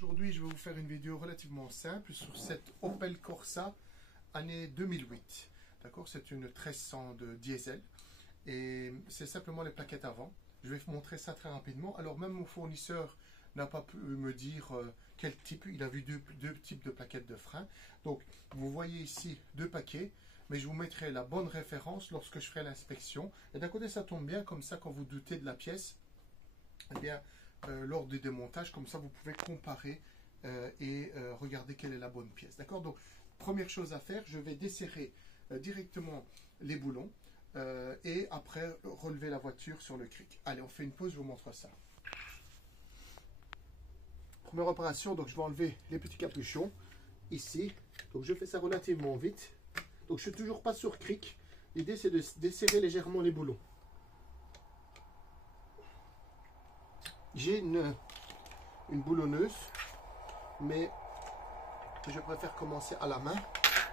Aujourd'hui, je vais vous faire une vidéo relativement simple sur cette Opel Corsa année 2008. D'accord, c'est une 1300 de diesel et c'est simplement les plaquettes avant. Je vais vous montrer ça très rapidement. Alors même mon fournisseur n'a pas pu me dire quel type. Il a vu deux types de plaquettes de frein. Donc vous voyez ici deux paquets, mais je vous mettrai la bonne référence lorsque je ferai l'inspection. Et d'un côté ça tombe bien, comme ça quand vous doutez de la pièce, eh bien lors du démontage, comme ça vous pouvez comparer et regarder quelle est la bonne pièce. D'accord? Donc première chose à faire, je vais desserrer directement les boulons et après relever la voiture sur le cric. Allez, on fait une pause, je vous montre ça. Première opération, donc je vais enlever les petits capuchons ici. Donc je fais ça relativement vite. Donc je suis toujours pas sur cric. L'idée c'est de desserrer légèrement les boulons. J'ai une boulonneuse, mais je préfère commencer à la main.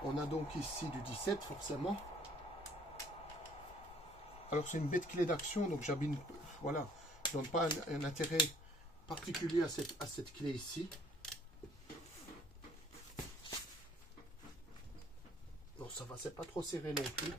On a donc ici du 17 forcément. Alors c'est une bête clé d'action, donc j'abîme, voilà, je ne donne pas un intérêt particulier à cette clé ici. Non, ça va, c'est pas trop serré non plus.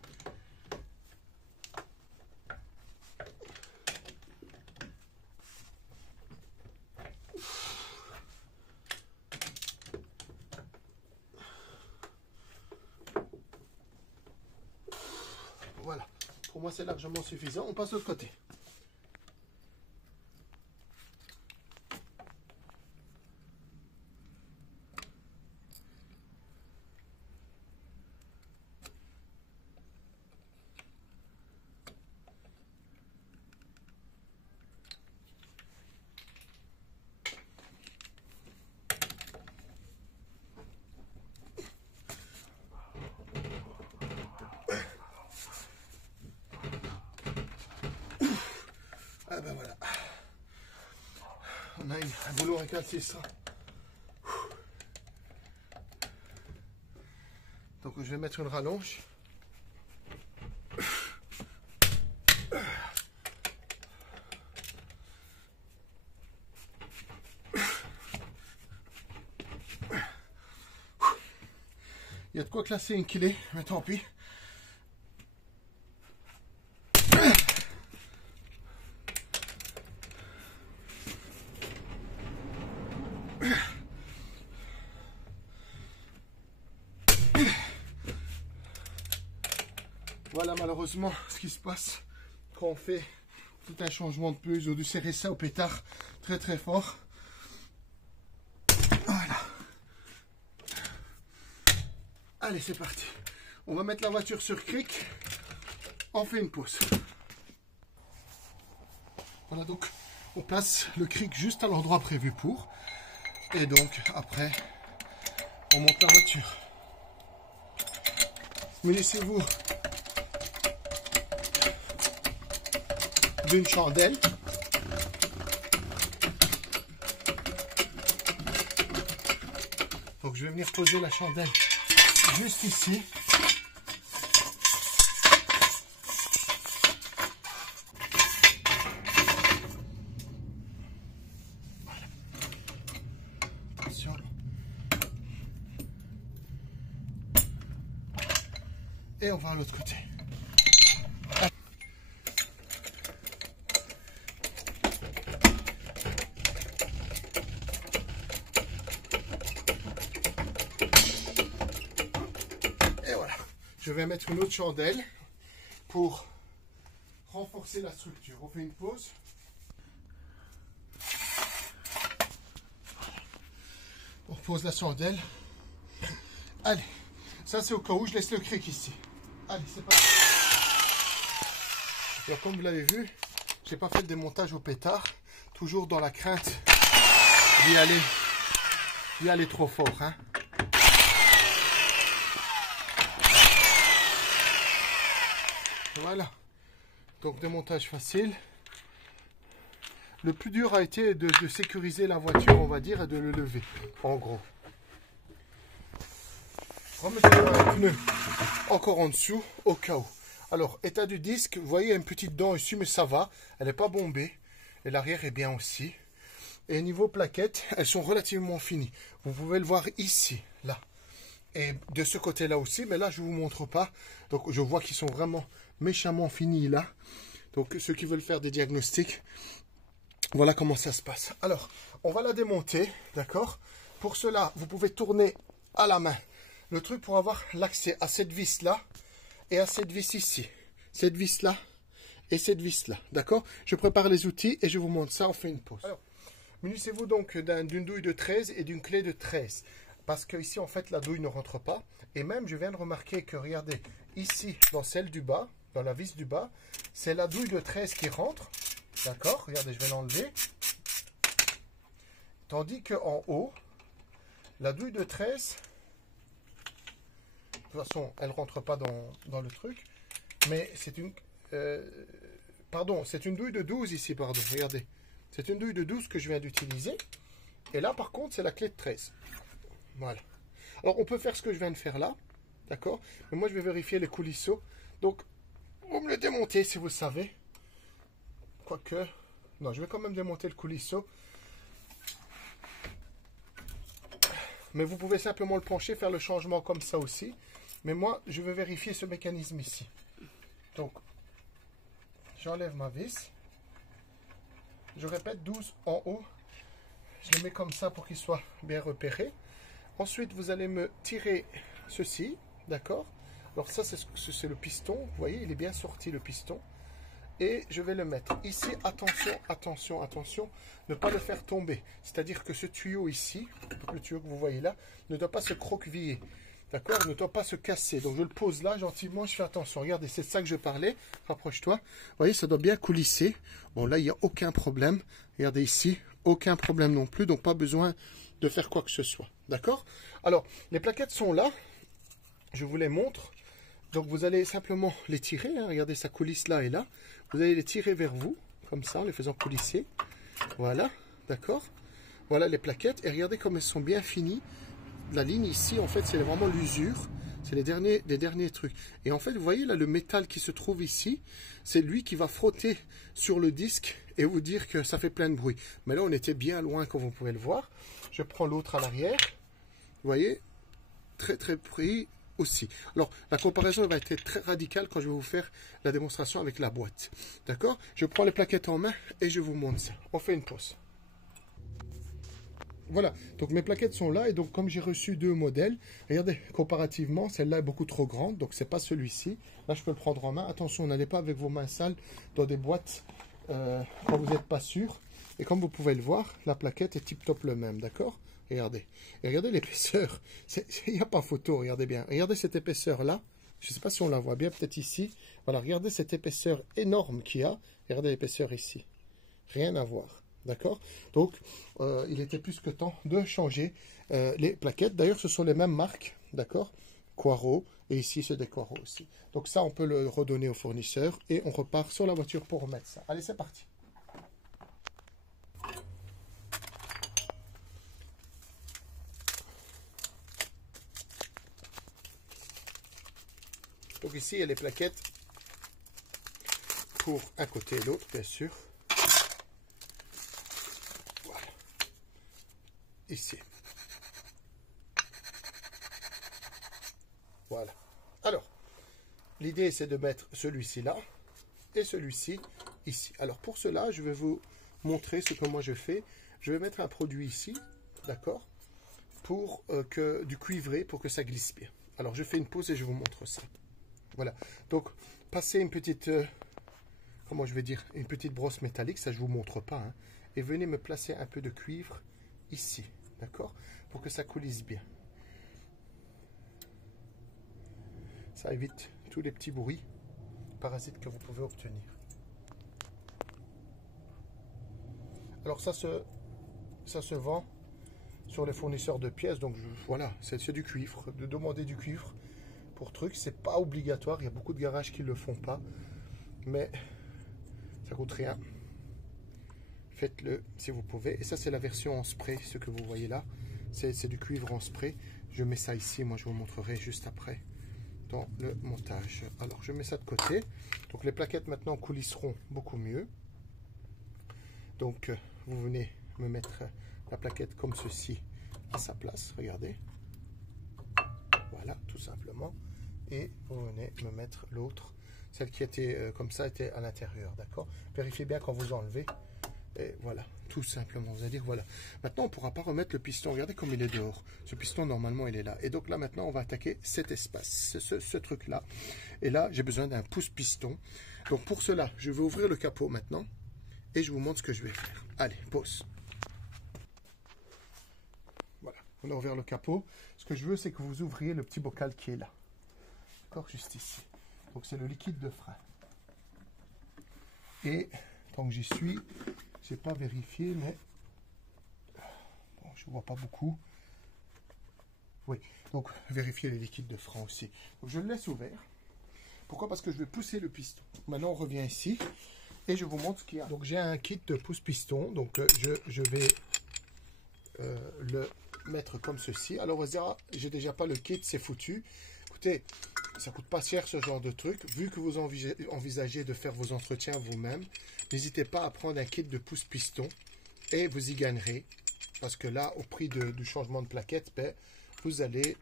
Voilà, pour moi c'est largement suffisant. On passe de l'autre côté. Ah ben voilà, on a un boulot avec un 600. Donc je vais mettre une rallonge. Il y a de quoi classer une clé, mais tant pis. Voilà malheureusement ce qui se passe quand on fait tout un changement de pneus. Ils ont dû serrer ça au pétard très très fort. Voilà. Allez, c'est parti. On va mettre la voiture sur cric. On fait une pause. Voilà, donc on place le cric juste à l'endroit prévu pour. Et donc après, on monte la voiture. Munissez-vous d'une chandelle. Donc je vais venir poser la chandelle juste ici. Attention. Et on va à l'autre côté. Je vais mettre une autre chandelle pour renforcer la structure. On fait une pause. On repose la chandelle. Allez, ça c'est au cas où je laisse le cric ici. Allez, c'est parti. Alors, comme vous l'avez vu, j'ai pas fait le démontage au pétard, toujours dans la crainte d'y aller trop fort, hein. Voilà, donc démontage facile. Le plus dur a été de sécuriser la voiture, on va dire, et de le lever, en gros. Remettez un pneu encore en dessous, au cas où. Alors, état du disque, vous voyez, il y a une petite dent ici, mais ça va. Elle n'est pas bombée. Et l'arrière est bien aussi. Et niveau plaquettes, elles sont relativement finies. Vous pouvez le voir ici, là. Et de ce côté-là aussi, mais là, je ne vous montre pas. Donc, je vois qu'ils sont vraiment méchamment finis là. Donc, ceux qui veulent faire des diagnostics, voilà comment ça se passe. Alors, on va la démonter, d'accord? Pour cela, vous pouvez tourner à la main le truc pour avoir l'accès à cette vis-là et à cette vis ici. Cette vis-là et cette vis-là, d'accord? Je prépare les outils et je vous montre ça, on fait une pause. Alors, munissez-vous donc d'une douille de 13 et d'une clé de 13. Parce que ici, en fait, la douille ne rentre pas. Et même, je viens de remarquer que, regardez, ici, dans celle du bas, dans la vis du bas, c'est la douille de 13 qui rentre. D'accord? Regardez, je vais l'enlever. Tandis qu'en haut, la douille de 13, de toute façon, elle ne rentre pas dans le truc. Mais c'est une... pardon, c'est une douille de 12 ici, pardon. Regardez. C'est une douille de 12 que je viens d'utiliser. Et là, par contre, c'est la clé de 13. Voilà. Alors, on peut faire ce que je viens de faire là. D'accord? Mais moi, je vais vérifier les coulisseaux. Donc, vous me le démontez si vous le savez. Quoique... Non, je vais quand même démonter le coulisseau. Mais vous pouvez simplement le pencher, faire le changement comme ça aussi. Mais moi, je vais vérifier ce mécanisme ici. Donc, j'enlève ma vis. Je répète, 12 en haut. Je le mets comme ça pour qu'il soit bien repéré. Ensuite, vous allez me tirer ceci, d'accord? Alors ça, c'est le piston. Vous voyez, il est bien sorti, le piston. Et je vais le mettre ici. Attention, attention, attention. Ne pas le faire tomber. C'est-à-dire que ce tuyau ici, le tuyau que vous voyez là, ne doit pas se croqueviller. D'accord? Ne doit pas se casser. Donc, je le pose là, gentiment. Je fais attention. Regardez, c'est de ça que je parlais. Rapproche-toi. Vous voyez, ça doit bien coulisser. Bon, là, il n'y a aucun problème. Regardez ici. Aucun problème non plus. Donc, pas besoin de faire quoi que ce soit. D'accord? Alors, les plaquettes sont là. Je vous les montre. Donc, vous allez simplement les tirer. Hein. Regardez, ça coulisse là et là. Vous allez les tirer vers vous, comme ça, en les faisant coulisser. Voilà. D'accord? Voilà les plaquettes. Et regardez comme elles sont bien finies. La ligne ici, en fait, c'est vraiment l'usure. C'est les derniers trucs. Et en fait, vous voyez là, le métal qui se trouve ici, c'est lui qui va frotter sur le disque et vous dire que ça fait plein de bruit. Mais là, on était bien loin, comme vous pouvez le voir. Je prends l'autre à l'arrière. Vous voyez, très très pris aussi. Alors, la comparaison va être très radicale quand je vais vous faire la démonstration avec la boîte. D'accord? Je prends les plaquettes en main et je vous montre ça. On fait une pause. Voilà, donc mes plaquettes sont là et donc comme j'ai reçu deux modèles, regardez, comparativement, celle-là est beaucoup trop grande, donc c'est pas celui-ci. Là, je peux le prendre en main. Attention, n'allez pas avec vos mains sales dans des boîtes quand vous n'êtes pas sûr. Et comme vous pouvez le voir, la plaquette est tip-top le même, d'accord? Regardez. Et regardez l'épaisseur. Il n'y a pas photo, regardez bien. Regardez cette épaisseur-là. Je ne sais pas si on la voit bien, peut-être ici. Voilà, regardez cette épaisseur énorme qu'il y a. Regardez l'épaisseur ici. Rien à voir. D'accord? Donc, il était plus que temps de changer les plaquettes. D'ailleurs, ce sont les mêmes marques. D'accord? Quaro. Et ici, c'est des Quaro aussi. Donc ça, on peut le redonner au fournisseur. Et on repart sur la voiture pour remettre ça. Allez, c'est parti. Donc ici, il y a les plaquettes pour un côté et l'autre, bien sûr. Voilà. Ici. Voilà. Alors, l'idée, c'est de mettre celui-ci là et celui-ci ici. Alors, pour cela, je vais vous montrer ce que moi je fais. Je vais mettre un produit ici, d'accord, pour du cuivré, pour que ça glisse bien. Alors, je fais une pause et je vous montre ça. Voilà. Donc, passez une petite, comment je vais dire, une petite brosse métallique, ça je vous montre pas, hein, et venez me placer un peu de cuivre ici, d'accord, pour que ça coulisse bien. Ça évite tous les petits bruits parasites que vous pouvez obtenir. Alors ça se vend sur les fournisseurs de pièces, donc voilà, c'est du cuivre. De demander du cuivre pour trucs, c'est pas obligatoire. Il y a beaucoup de garages qui le font pas, mais ça coûte rien. Faites-le si vous pouvez. Et ça, c'est la version en spray, ce que vous voyez là. C'est du cuivre en spray. Je mets ça ici. Moi, je vous montrerai juste après dans le montage. Alors, je mets ça de côté. Donc, les plaquettes maintenant coulisseront beaucoup mieux. Donc, vous venez me mettre la plaquette comme ceci à sa place. Regardez. Voilà, tout simplement. Et vous venez me mettre l'autre. Celle qui était comme ça était à l'intérieur, d'accord? Vérifiez bien quand vous enlevez. Et voilà, tout simplement. Vous allez dire, voilà. Maintenant, on ne pourra pas remettre le piston. Regardez comme il est dehors. Ce piston, normalement, il est là. Et donc là, maintenant, on va attaquer cet espace, ce truc-là. Et là, j'ai besoin d'un pouce-piston. Donc pour cela, je vais ouvrir le capot maintenant. Et je vous montre ce que je vais faire. Allez, pause. Voilà, on a ouvert le capot. Ce que je veux, c'est que vous ouvriez le petit bocal qui est là. D'accord, juste ici. Donc c'est le liquide de frein. Et tant que j'y suis, je n'ai pas vérifié, mais bon, je ne vois pas beaucoup. Oui, donc vérifier les liquides de frein aussi. Donc je le laisse ouvert. Pourquoi? Parce que je vais pousser le piston. Maintenant, on revient ici et je vous montre ce qu'il y a. Donc j'ai un kit de pouce-piston. Donc je vais le mettre comme ceci. Alors on va se dire, ah, j'ai déjà pas le kit, c'est foutu. Écoutez, ça coûte pas cher ce genre de truc. Vu que vous envisagez de faire vos entretiens vous-même, n'hésitez pas à prendre un kit de pouce-piston et vous y gagnerez. Parce que là, au prix du changement de plaquette, ben, vous allez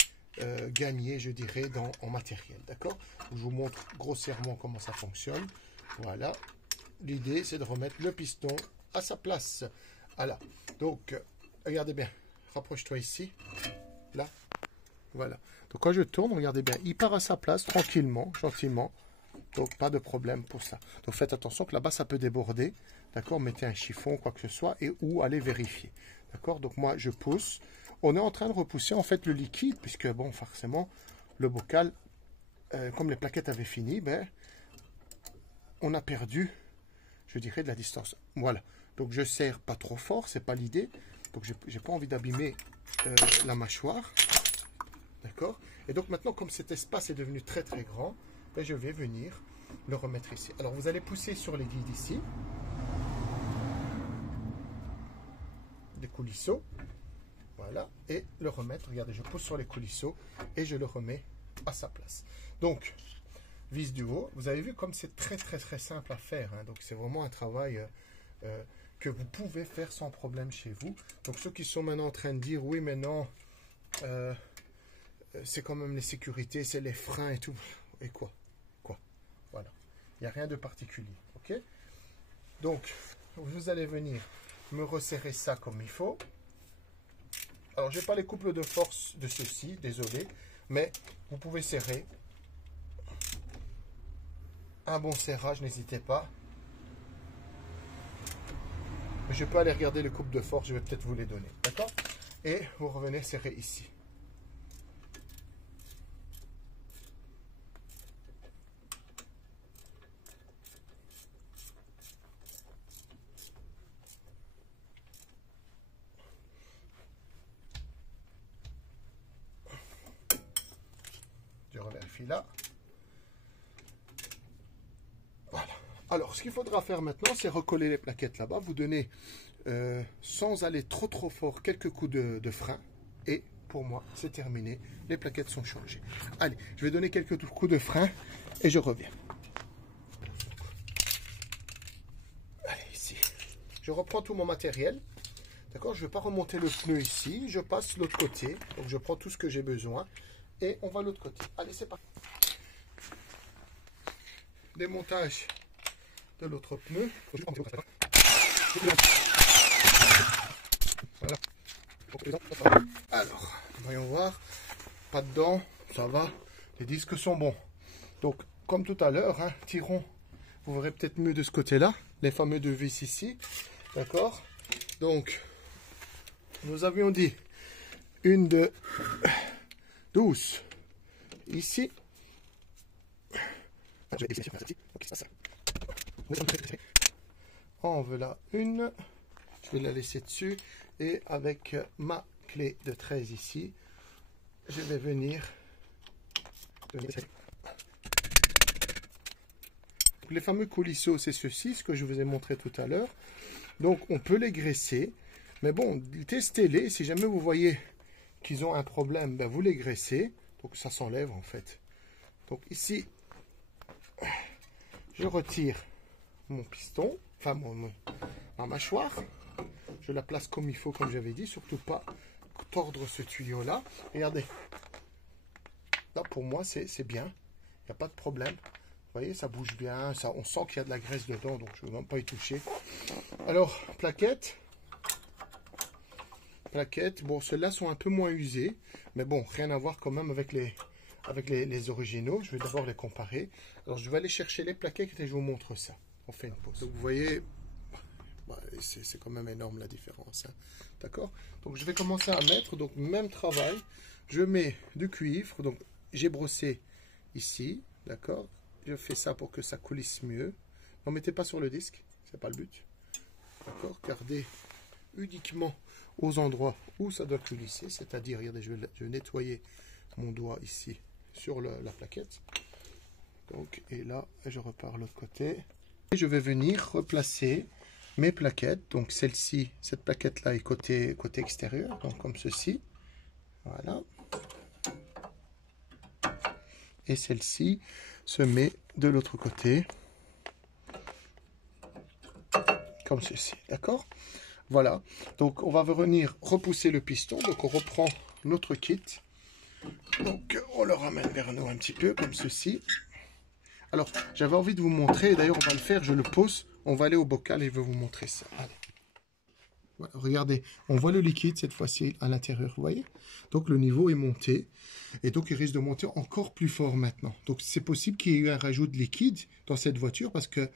gagner, je dirais, en matériel. D'accord? Je vous montre grossièrement comment ça fonctionne. Voilà. L'idée, c'est de remettre le piston à sa place. Voilà. Donc, regardez bien. Rapproche-toi ici. Là. Voilà. Donc quand je tourne, regardez bien, il part à sa place tranquillement, gentiment. Donc pas de problème pour ça. Donc faites attention que là-bas ça peut déborder. D'accord? Mettez un chiffon, quoi que ce soit, et ou allez vérifier. D'accord? Donc moi je pousse. On est en train de repousser en fait le liquide, puisque bon, forcément, le bocal, comme les plaquettes avaient fini, ben, on a perdu, je dirais, de la distance. Voilà. Donc je serre pas trop fort, c'est pas l'idée. Donc j'ai pas envie d'abîmer la mâchoire. D'accord? Et donc maintenant, comme cet espace est devenu très très grand, ben, je vais venir le remettre ici. Alors vous allez pousser sur les guides ici. Des coulisseaux. Voilà. Et le remettre. Regardez, je pousse sur les coulisseaux et je le remets à sa place. Donc, vis du haut. Vous avez vu comme c'est très très très simple à faire. Hein. Donc c'est vraiment un travail que vous pouvez faire sans problème chez vous. Donc ceux qui sont maintenant en train de dire, oui mais non... c'est quand même les sécurités, c'est les freins et tout. Et quoi? Voilà. Il n'y a rien de particulier. Ok? Donc, vous allez venir me resserrer ça comme il faut. Alors, je n'ai pas les couples de force de ceci, désolé. Mais vous pouvez serrer. Un bon serrage, n'hésitez pas. Je peux aller regarder les couples de force, je vais peut-être vous les donner. D'accord? Et vous revenez serrer ici. Je revérifie là. Voilà. Alors, ce qu'il faudra faire maintenant, c'est recoller les plaquettes là-bas. Vous donnez, sans aller trop fort, quelques coups de frein. Et pour moi, c'est terminé. Les plaquettes sont changées. Allez, je vais donner quelques coups de frein et je reviens. Allez, ici. Je reprends tout mon matériel. D'accord? Je ne vais pas remonter le pneu ici. Je passe l'autre côté. Donc, je prends tout ce que j'ai besoin. Et on va de l'autre côté. Allez, c'est parti. Démontage de l'autre pneu. Voilà. Alors, voyons voir. Pas dedans, ça va. Les disques sont bons. Donc, comme tout à l'heure, hein, tirons. Vous verrez peut-être mieux de ce côté-là. Les fameux deux vis ici. D'accord? Donc, nous avions dit une de 12 ici. On veut là une. Je vais la laisser dessus. Et avec ma clé de 13 ici, je vais venir. Les fameux coulisseaux, c'est ceci, ce que je vous ai montré tout à l'heure. Donc, on peut les graisser. Mais bon, testez-les. Si jamais vous voyez qu'ils ont un problème, ben vous les graissez. Donc, ça s'enlève en fait. Donc, ici, je retire mon piston, enfin ma mâchoire. Je la place comme il faut, comme j'avais dit. Surtout pas tordre ce tuyau-là. Regardez. Là, pour moi, c'est bien. Il n'y a pas de problème. Vous voyez, ça bouge bien. Ça, on sent qu'il y a de la graisse dedans, donc je ne veux même pas y toucher. Alors, plaquettes. Bon, ceux-là sont un peu moins usés. Mais bon, rien à voir quand même avec les originaux. Je vais d'abord les comparer. Alors, je vais aller chercher les plaquettes et je vous montre ça. On fait une pause. Donc, vous voyez, bah, c'est quand même énorme la différence. Hein. D'accord? Donc, je vais commencer à mettre. Donc, même travail. Je mets du cuivre. Donc, j'ai brossé ici. D'accord? Je fais ça pour que ça coulisse mieux. N'en mettez pas sur le disque. C'est pas le but. D'accord? Gardez uniquement aux endroits où ça doit coulisser. C'est-à-dire, regardez, je vais nettoyer mon doigt ici sur la plaquette. Donc, et là, je repars de l'autre côté. Et je vais venir replacer mes plaquettes. Donc, celle-ci, cette plaquette-là est côté extérieur. Donc, comme ceci. Voilà. Et celle-ci se met de l'autre côté. Comme ceci. D'accord? Voilà. Donc, on va venir repousser le piston. Donc, on reprend notre kit. Donc, on le ramène vers nous un petit peu, comme ceci. Alors, j'avais envie de vous montrer. D'ailleurs, on va le faire. Je le pose. On va aller au bocal et je vais vous montrer ça. Allez. Voilà, regardez, on voit le liquide cette fois-ci à l'intérieur, vous voyez? Donc le niveau est monté et donc il risque de monter encore plus fort maintenant. Donc c'est possible qu'il y ait eu un rajout de liquide dans cette voiture parce que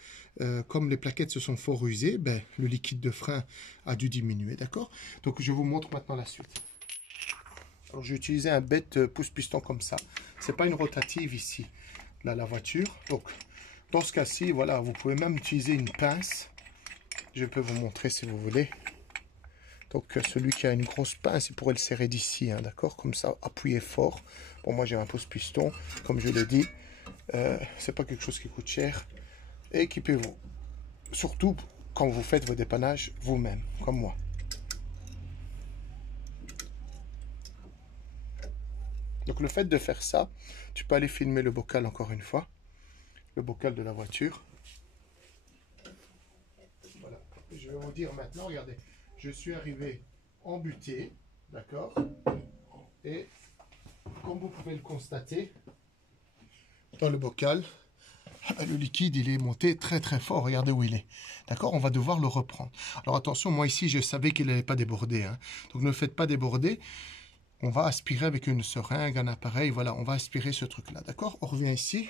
comme les plaquettes se sont fort usées, ben, le liquide de frein a dû diminuer, d'accord? Donc je vous montre maintenant la suite. Alors j'ai utilisé un bête pouce-piston comme ça. C'est pas une rotative ici, là la voiture. Donc dans ce cas-ci, voilà, vous pouvez même utiliser une pince. Je peux vous montrer si vous voulez. Donc celui qui a une grosse pince, il pourrait le serrer d'ici, hein, d'accord? Comme ça, appuyez fort. Bon, moi j'ai un pouce-piston, comme je l'ai dit. C'est pas quelque chose qui coûte cher. Et équipez-vous. Surtout quand vous faites vos dépannages vous-même, comme moi. Donc le fait de faire ça, tu peux aller filmer le bocal encore une fois. Le bocal de la voiture. Voilà. Je vais vous dire maintenant, regardez. Je suis arrivé en butée, d'accord? Et comme vous pouvez le constater, dans le bocal, le liquide, il est monté très très fort. Regardez où il est. D'accord? On va devoir le reprendre. Alors attention, moi ici, je savais qu'il n'allait pas déborder. Hein. Donc ne le faites pas déborder. On va aspirer avec une seringue, un appareil. Voilà, on va aspirer ce truc-là. D'accord? On revient ici.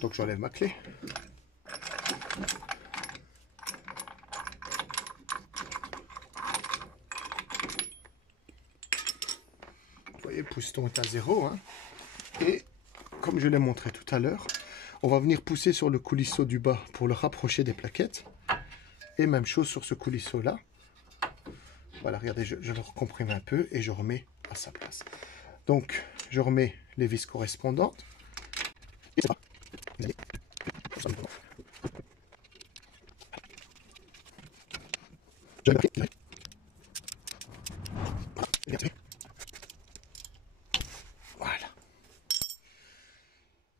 Donc j'enlève ma clé. Vous voyez, le piston est à 0. Hein. Et comme je l'ai montré tout à l'heure, on va venir pousser sur le coulisseau du bas pour le rapprocher des plaquettes. Et même chose sur ce coulisseau-là. Voilà, regardez, je le recomprime un peu et je remets à sa place. Donc, je remets les vis correspondantes. Et c'est pas. Voilà.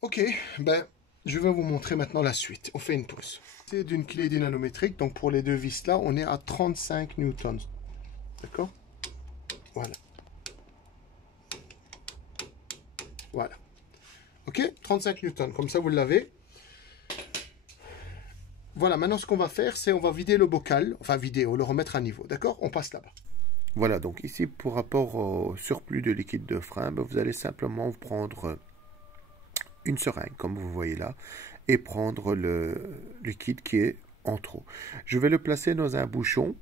Ok, ben, je vais vous montrer maintenant la suite. On fait une pause. C'est d'une clé dynanométrique, donc pour les deux vis là, on est à 35 newtons. D'accord? Voilà. Voilà. Ok, 35 newtons, comme ça vous l'avez. Voilà, maintenant ce qu'on va faire, c'est on va vider le bocal, enfin vider, le remettre à niveau, d'accord? On passe là-bas. Voilà, donc ici, pour rapport au surplus de liquide de frein, ben, vous allez simplement prendre une seringue, comme vous voyez là, et prendre le liquide qui est en trop. Je vais le placer dans un bouchon,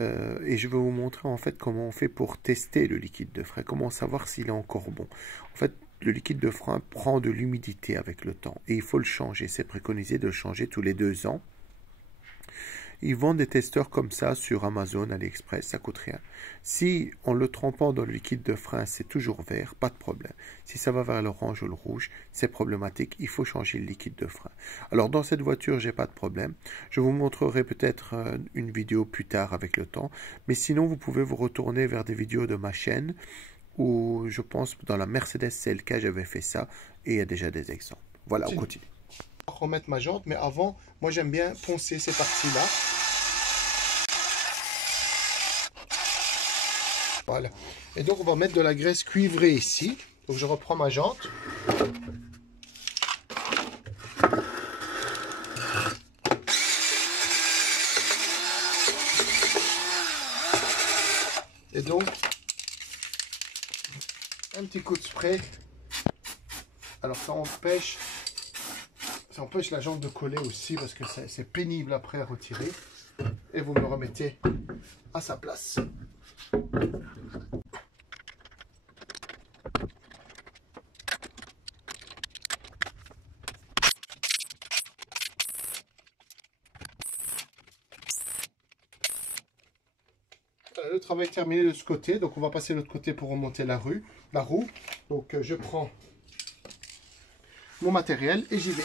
et je vais vous montrer en fait comment on fait pour tester le liquide de frein, comment savoir s'il est encore bon. En fait, le liquide de frein prend de l'humidité avec le temps et il faut le changer. C'est préconisé de le changer tous les 2 ans. Ils vendent des testeurs comme ça sur Amazon, AliExpress, ça coûte rien. Si en le trempant dans le liquide de frein, c'est toujours vert, pas de problème. Si ça va vers l'orange ou le rouge, c'est problématique, il faut changer le liquide de frein. Alors dans cette voiture, j'ai pas de problème. Je vous montrerai peut-être une vidéo plus tard avec le temps. Mais sinon, vous pouvez vous retourner vers des vidéos de ma chaîne où je pense dans la Mercedes CLK, j'avais fait ça et il y a déjà des exemples. Voilà, on continue. Je vais remettre ma jante, mais avant, moi j'aime bien poncer ces parties-là. Voilà. Et donc on va mettre de la graisse cuivrée ici. Donc je reprends ma jante. Et donc, un petit coup de spray. Alors ça empêche la jante de coller aussi parce que c'est pénible après à retirer. Et vous me le remettez à sa place. Le travail est terminé de ce côté, donc on va passer de l'autre côté pour remonter la roue. Donc je prends mon matériel et j'y vais.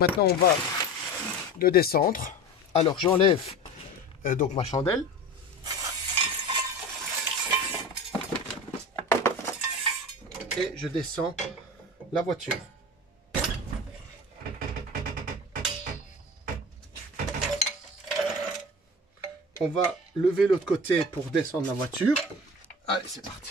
Maintenant on va le descendre. Alors j'enlève donc ma chandelle. Et je descends la voiture. On va lever l'autre côté pour descendre la voiture. Allez, c'est parti.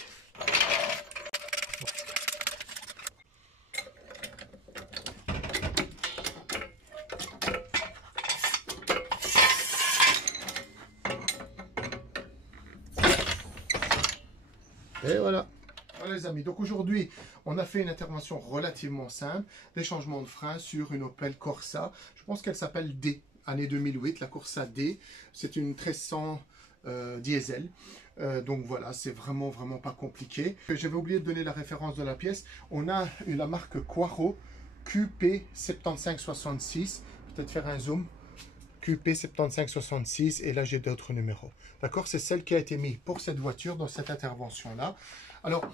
Et voilà. Voilà les amis, donc aujourd'hui on a fait une intervention relativement simple, des changements de frein sur une Opel Corsa, je pense qu'elle s'appelle D, année 2008, la Corsa D, c'est une 1300 diesel, donc voilà, c'est vraiment pas compliqué. J'avais oublié de donner la référence de la pièce, on a la marque Quaro QP7566, peut-être faire un zoom, QP7566 et là j'ai d'autres numéros. D'accord, c'est celle qui a été mise pour cette voiture dans cette intervention-là. Alors,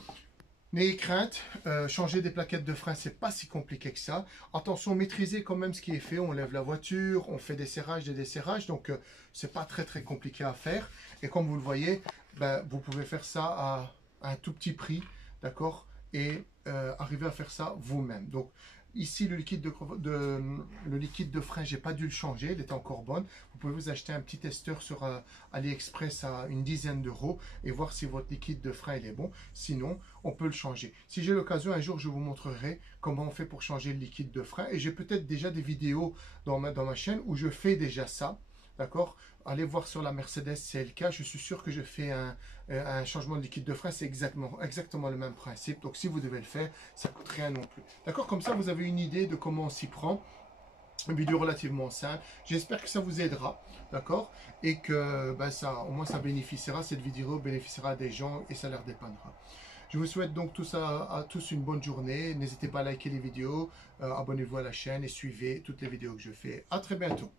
n'ayez crainte, changer des plaquettes de frein, c'est pas si compliqué que ça. Attention, maîtrisez quand même ce qui est fait. On lève la voiture, on fait des serrages, des desserrages, donc c'est pas très compliqué à faire. Et comme vous le voyez, ben, vous pouvez faire ça à un tout petit prix, d'accord, et arriver à faire ça vous-même. Donc ici, le liquide de frein, j'ai pas dû le changer, il était encore bon. Vous pouvez vous acheter un petit testeur sur AliExpress à une dizaine d'euros et voir si votre liquide de frein il est bon. Sinon, on peut le changer. Si j'ai l'occasion, un jour, je vous montrerai comment on fait pour changer le liquide de frein. Et j'ai peut-être déjà des vidéos dans ma chaîne où je fais déjà ça. D'accord? Allez voir sur la Mercedes CLK, je suis sûr que je fais un changement de liquide de frein, c'est exactement le même principe. Donc si vous devez le faire, ça ne coûte rien non plus. D'accord? Comme ça, vous avez une idée de comment on s'y prend. Une vidéo relativement simple. J'espère que ça vous aidera, d'accord? Et que ben, au moins ça bénéficiera, cette vidéo bénéficiera à des gens et ça leur dépannera. Je vous souhaite donc à tous une bonne journée. N'hésitez pas à liker les vidéos, abonnez-vous à la chaîne et suivez toutes les vidéos que je fais. À très bientôt.